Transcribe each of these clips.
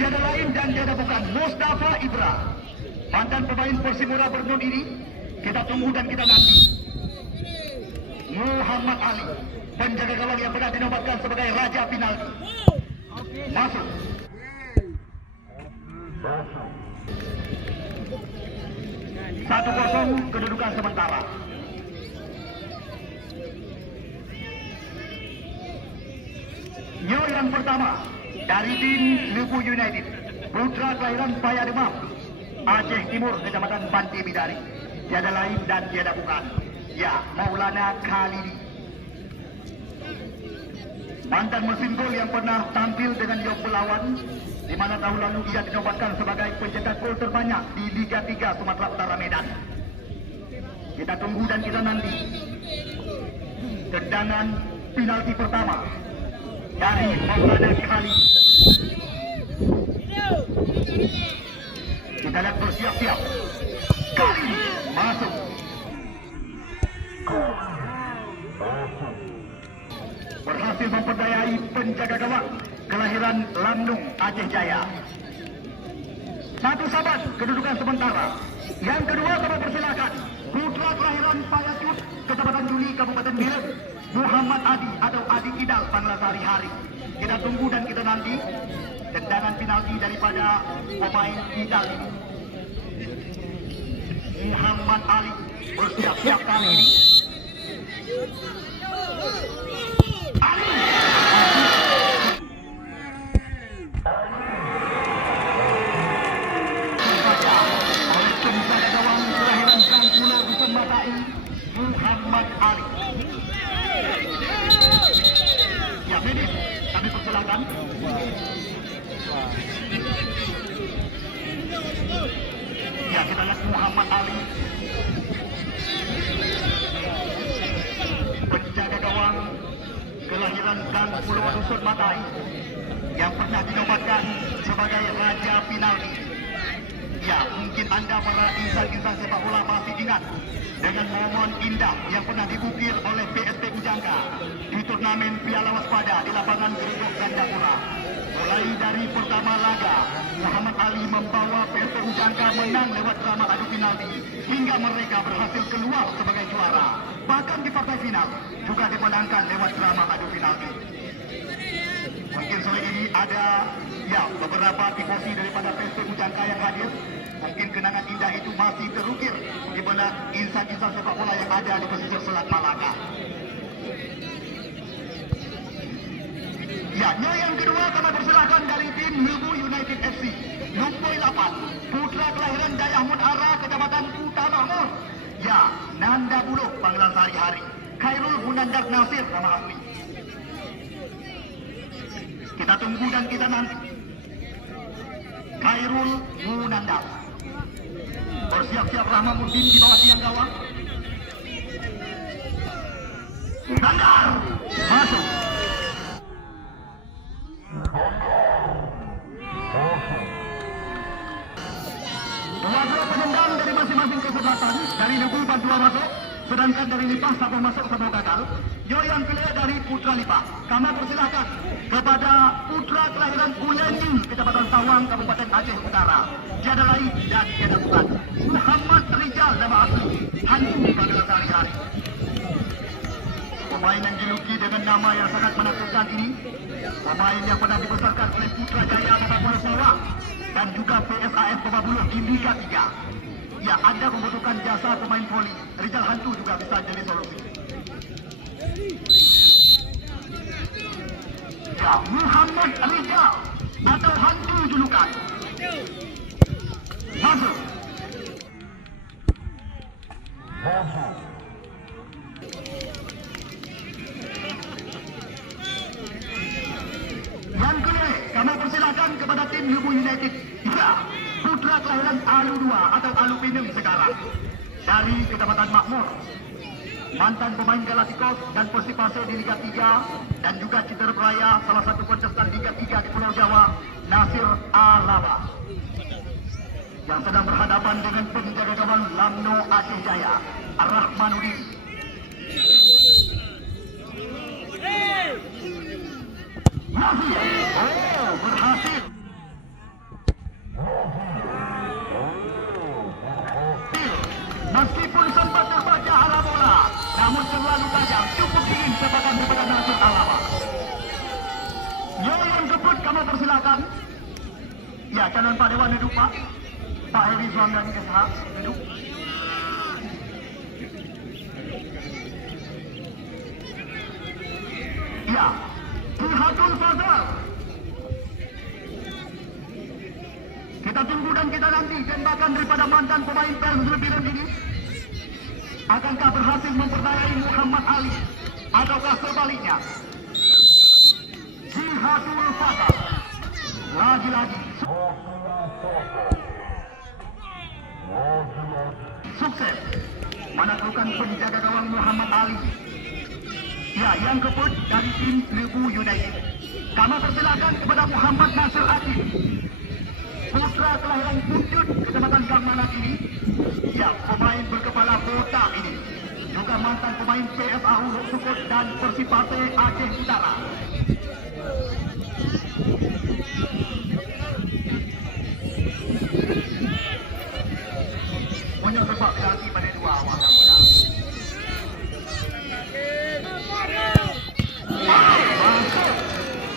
Tiada lain dan tiada bukan Mustafa Ibra, mantan pemain Persimura Bernun ini. Kita tunggu dan kita nanti. Muhammad Ali, penjaga gawang yang pernah dinobatkan sebagai Raja Penalti, masuk. 1-0 kedudukan sementara. Nyo yang pertama dari tim Lubu United, putra kelahiran Paya Demam, Aceh Timur, Kecamatan Banti Bidari. Tiada lain dan tiada bukan, ya, Maulana Khalidi, mantan mesin gol yang pernah tampil dengan Yok Belawan, di mana tahun lalu ia dinobatkan sebagai pencetak gol terbanyak di Liga 3 Sumatera Utara Medan. Kita tunggu dan kita nanti. Tendangan penalti pertama dari Maulana Khalidi. Kita lihat bersiap-siap. Kali masuk. Berhasil memperdayai penjaga gawang kelahiran Landung, Aceh Jaya. 1-1 kedudukan sementara. Yang kedua, kami persilakan putra kelahiran Payacut, Kecamatan Juli, Kabupaten Biren, Muhammad Adi atau Adi Kidal, panggilan sehari-hari. Kita tunggu dan kita nanti tendangan penalti daripada pemain Kidal ini. Muhammad Ali bersiap-siap kali ini. Ali. Oleh penjaga gawang kelahiran Kangkulo Dusun Matai, Muhammad Ali. Ya, ini kami persilakan. Ya, kita lihat Muhammad Ali, penjaga gawang kelahiran Gang Pulau Dusun Matai, yang pernah dinobatkan sebagai Raja Penalti. Ya, mungkin anda para insan-insan sepak bola masih ingat dengan momen indah yang pernah dibukir oleh PSP Ujangka di turnamen Piala Waspada di lapangan Gerogok Gandapura. Mulai dari pertama laga, Muhammad Ali membawa PSP Ujangka menang lewat drama adu penalti hingga mereka berhasil keluar sebagai juara. Bahkan di partai final juga dimenangkan lewat drama adu penalti. Mungkin sore ini ada beberapa tifosi daripada PSP Ujangka yang hadir. Mungkin kenangan indah itu masih terukir di benak insan-insan sepak bola yang ada di pesisir Selat Malaka. Ya, yang kedua kami persilakan dari tim Lubu United FC, Lumpoi 8, putra kelahiran Dayahmud Ara, Kecamatan Kuta Makmur. Ya, Nanda Buluk, panggilan sehari-hari. Khairul Munandar Nasir, nama asli. Kita tunggu dan kita nanti. Khairul Munandar bersiap-siap. Rahmamuddin di bawah tiang gawang. Munandar masuk. Dua gol penendang dari masing-masing kesempatan. Dari Lubu Bantua masuk, sedangkan dari Lipah Sabah masuk sama gagal. Yang kedua dari Putra Lipah. Kami persilakan kepada putra kelahiran Ulenyi, Kecamatan Sawang, Kabupaten Aceh Utara. Tiada lain dan tiada bukan, Muhammad Rijal, nama asli, hantu panggilan sehari-hari. Pemain yang dijuluki dengan nama yang sangat menakutkan ini, pemain yang pernah dibesarkan oleh Putra Jaya Bababuluh Sarawak dan juga PSAS Bababuluh di Liga 3. Ya, anda membutuhkan jasa pemain voli, Rijal hantu juga bisa jadi solusi. Ya, Muhammad Rijal atau hantu julukan. Masuk. Yang kedua, kami persilakan kepada tim Lubu United. Ya, putra kelahiran Alu 2 atau Alu Pinung sekarang dari Kecamatan Makmur, mantan pemain Galacticos dan Persipase di Liga 3 dan juga Citerep Raya, salah satu kontestan Liga 3 di Pulau Jawa, Nasir Alaba, yang sedang berhadapan dengan penjaga gawang Lamno Aceh Jaya, Rahmanuddin. Masih, berhasil. Ya, calon Pak Dewan duduk Pak. Pak Heri Zuandani Kesahak duduk. Ya, Jihatul Fazal. Kita tunggu dan kita nanti tembakan daripada mantan pemain Persib Lebirang ini. Akankah berhasil memperdayai Muhammad Ali ataukah sebaliknya? Jihatul Fazal lagi-lagi sukses menaklukkan penjaga gawang Muhammad Ali. Ya, yang kebut dari tim Lebu United. Kami persilakan kepada Muhammad Nasir Atif, putra kelahiran Bunjut, Kecamatan Gang Manat ini. Ya, pemain berkepala botak ini. Juga mantan pemain PSAU Sukut dan Persipate Aceh Utara. Punya sebab penalti pada dua awal yang menang. Masuk.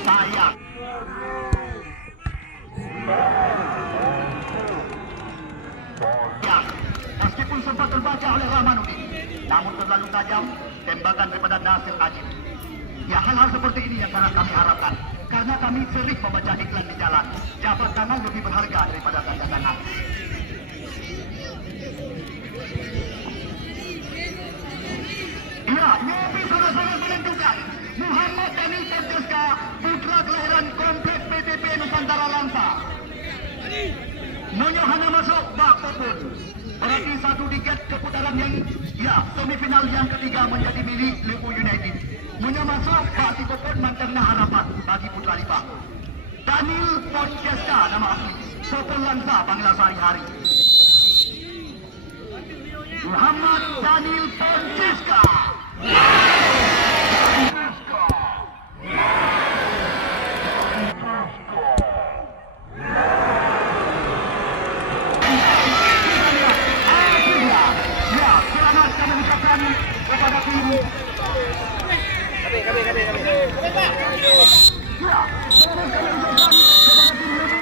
Sayang. Ya, meskipun sempat terbaca oleh Rahmanuddin, namun terlalu tajam tembakan daripada Nasir Ajib. Ya, hal-hal seperti ini yang sangat kami harapkan. Karena kami sering membaca iklan di jalan. Jabat tangan lebih berharga daripada tanda tangan. Ya, ini sangat-sangat menentukan. Muhammad Daniel Pertiska, putra kelahiran komplek PTP Nusantara Langsa. Munyo hanya masuk bak popun. Berarti satu tiket keputaran yang semifinal yang ketiga menjadi milik Lebu United. Munyo masuk bak si popun manterna harapan bagi putra lipa. Daniel Pertiska nama asli. Popun Langsa panggilan sehari-hari. Muhammad Daniel